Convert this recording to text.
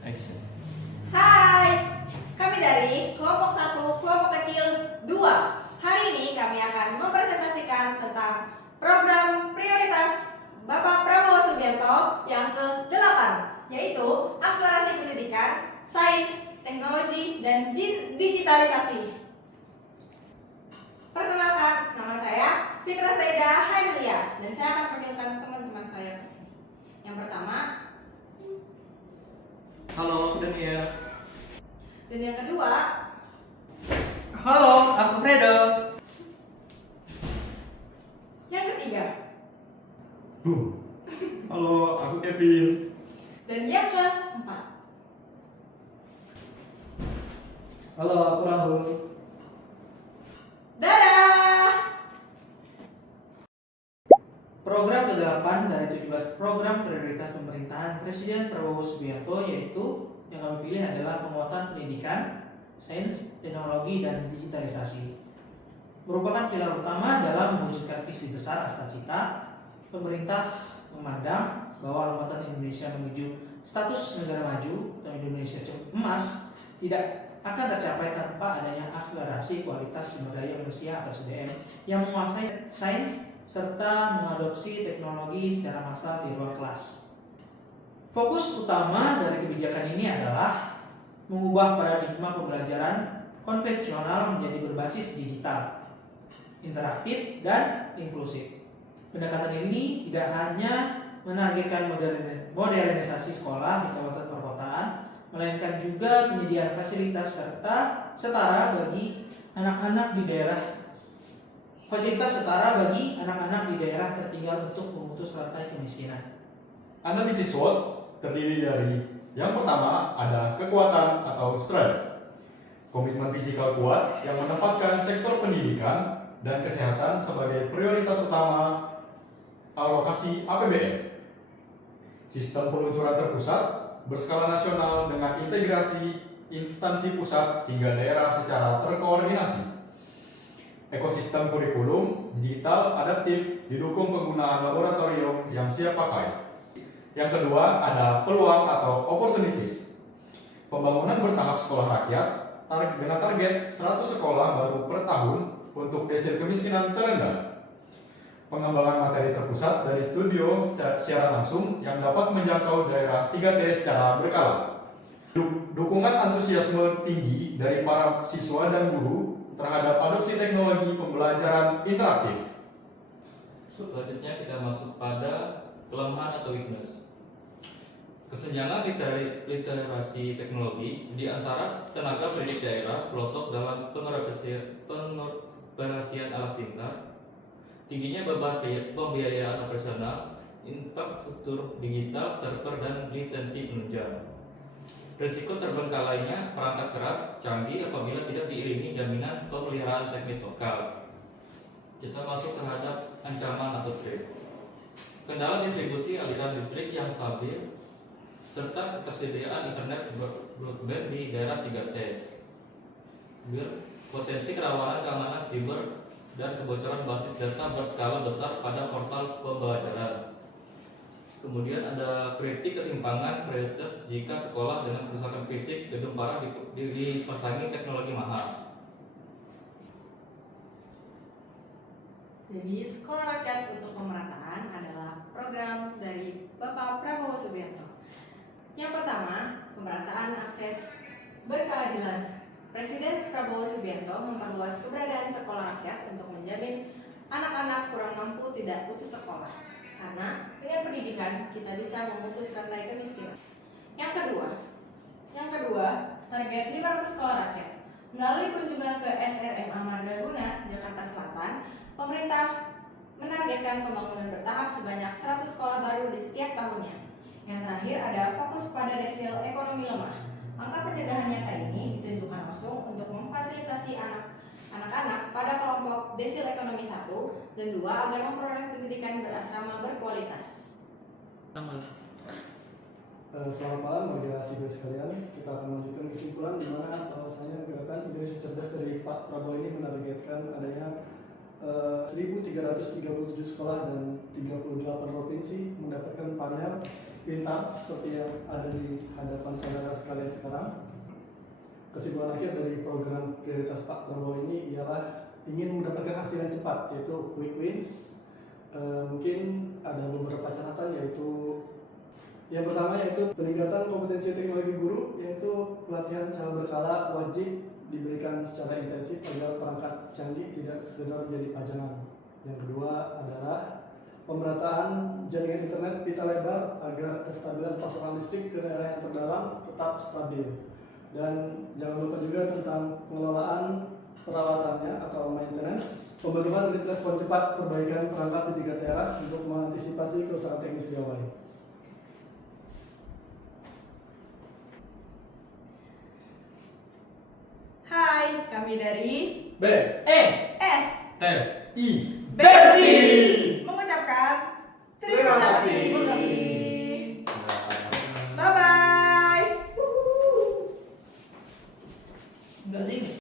Action. Hai, kami dari kelompok 1, kelompok kecil 2. Hari ini kami akan mempresentasikan tentang program prioritas Bapak Prabowo Subianto yang ke-8, yaitu akselerasi pendidikan, sains, teknologi, dan digitalisasi. Perkenalkan, nama saya Fitra Saida Haidelia, dan saya akan panggilkan teman-teman saya ke sini. Yang pertama, Halo, aku Daniel. dan yang kedua, Halo, aku Fredo. yang ketiga, Halo, aku Kevin. dan yang keempat. Halo, aku Rahul. Dadah! Program ke-8 dari 17 program prioritas pemerintahan Presiden Prabowo Subianto yaitu yang kami pilih adalah penguatan pendidikan, sains, teknologi, dan digitalisasi. Merupakan pilar utama dalam mewujudkan visi besar Astacita. Pemerintah memandang bahwa lompatan Indonesia menuju status negara maju atau Indonesia emas tidak akan tercapai tanpa adanya akselerasi kualitas sumber daya manusia atau SDM yang menguasai sains serta mengadopsi teknologi secara massal di ruang kelas. Fokus utama dari kebijakan ini adalah mengubah paradigma pembelajaran konvensional menjadi berbasis digital, interaktif, dan inklusif. Pendekatan ini tidak hanya menargetkan modernisasi sekolah di kawasan perkotaan, melainkan juga penyediaan fasilitas serta setara bagi anak-anak di daerah tertinggal untuk memutus rantai kemiskinan. Analisis SWOT terdiri dari yang pertama ada kekuatan atau strength. Komitmen fisikal kuat yang menempatkan sektor pendidikan dan kesehatan sebagai prioritas utama alokasi APBN. Sistem peluncuran terpusat berskala nasional dengan integrasi instansi pusat hingga daerah secara terkoordinasi. Ekosistem kurikulum digital adaptif didukung penggunaan laboratorium yang siap pakai. Yang kedua ada peluang atau opportunities. Pembangunan bertahap sekolah rakyat dengan target 100 sekolah baru per tahun untuk desil kemiskinan terendah. Pengembangan materi terpusat dari studio secara langsung yang dapat menjangkau daerah 3T secara berkala. Dukungan antusiasme tinggi dari para siswa dan guru terhadap adopsi teknologi pembelajaran interaktif. Selanjutnya kita masuk pada kelemahan atau weakness. Kesenjangan literasi teknologi di antara tenaga pendidik daerah pelosok dalam pengoperasian alat pintar, tingginya beban pembiayaan operasional, infrastruktur digital, server, dan lisensi penunjang. Risiko terbengkalainya perangkat keras canggih apabila tidak diiringi jaminan pemeliharaan teknis lokal. Kita masuk terhadap ancaman atau threat. Kendala distribusi aliran listrik yang stabil serta ketersediaan internet broadband di daerah 3T. Potensi kerawanan keamanan siber dan kebocoran basis data berskala besar pada portal pembelajaran. Kemudian ada kritik ketimpangan prioritas jika sekolah dengan kerusakan fisik gedung parah dipasangi teknologi mahal. Jadi, Sekolah Rakyat untuk Pemerataan adalah program dari Bapak Prabowo Subianto. Yang pertama, pemerataan akses berkeadilan. Presiden Prabowo Subianto memperluas keberadaan sekolah rakyat untuk menjamin anak-anak kurang mampu tidak putus sekolah. Karena dengan pendidikan kita bisa memutus rantai kemiskinan. Yang kedua, target 500 sekolah rakyat. Melalui kunjungan ke SRMA Margaguna, Jakarta Selatan, pemerintah menargetkan pembangunan bertahap sebanyak 100 sekolah baru di setiap tahunnya. Yang terakhir ada fokus pada desil ekonomi lemah. Angka pencegahan nyata ini ditunjukkan langsung untuk memfasilitasi anak-anak pada kelompok desil ekonomi 1 dan 2 agar memperoleh pendidikan berasrama berkualitas. Selamat malam warga sipil sekalian. Kita akan melanjutkan kesimpulan di mana bahwasanya gerakan Indonesia Cerdas dari Pak Prabowo ini menargetkan adanya 1.337 sekolah dan 38 provinsi mendapatkan panel pintar seperti yang ada di hadapan saudara sekalian sekarang. Kesimpulan akhir dari program prioritas Pak Prabowo ini ialah ingin mendapatkan hasil yang cepat, yaitu quick wins. Mungkin ada beberapa catatan, yaitu yang pertama yaitu peningkatan kompetensi teknologi guru, yaitu pelatihan secara berkala wajib diberikan secara intensif agar perangkat canggih tidak sekedar menjadi pajangan. Yang kedua adalah pemerataan jaringan internet pita lebar agar kestabilan pasokan listrik ke daerah yang terdalam tetap stabil. Dan jangan lupa juga tentang pengelolaan perawatannya atau maintenance, pembentukan unit respon cepat perbaikan perangkat di tingkat daerah untuk mengantisipasi kerusakan teknis gawai. Hai, kami dari B. S T. I. Besti mengucapkan terima Terima kasih. kasih.